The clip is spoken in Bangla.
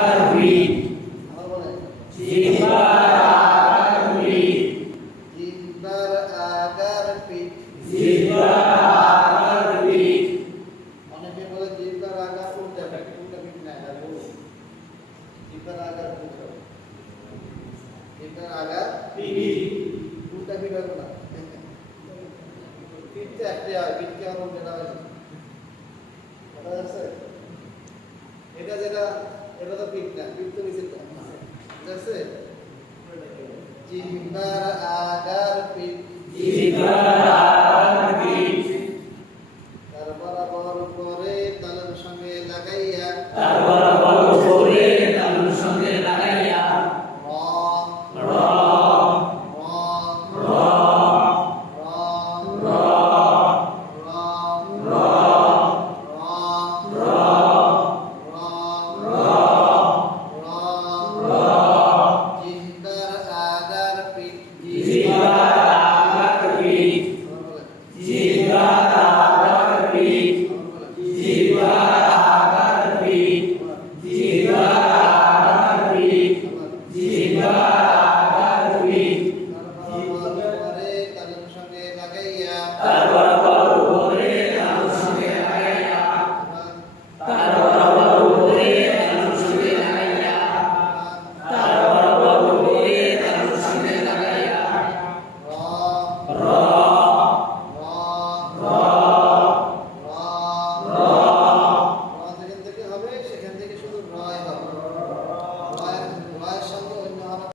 Read. জিহ্বার আগার পিঠ। অনেকে বলে জিহ্বার আগার উল্টা পিঠ না, এটা ভুল। জিহ্বার আগার উল্টা। জিহ্বার আগার উল্টা পিঠ হবে না। পিঠটা একটাই হয়, পিঠকে আমার উল্টা হয়। কথা আছে? এটা তো পিঠ না, পিঠ তো নিচে ঠিক আছে? জিহ্বার আগার পিঠ। তার বরাবর করে তালুর সঙ্গে লাগাইয়া। র, র, র, জিহ্বার আগার পিঠ।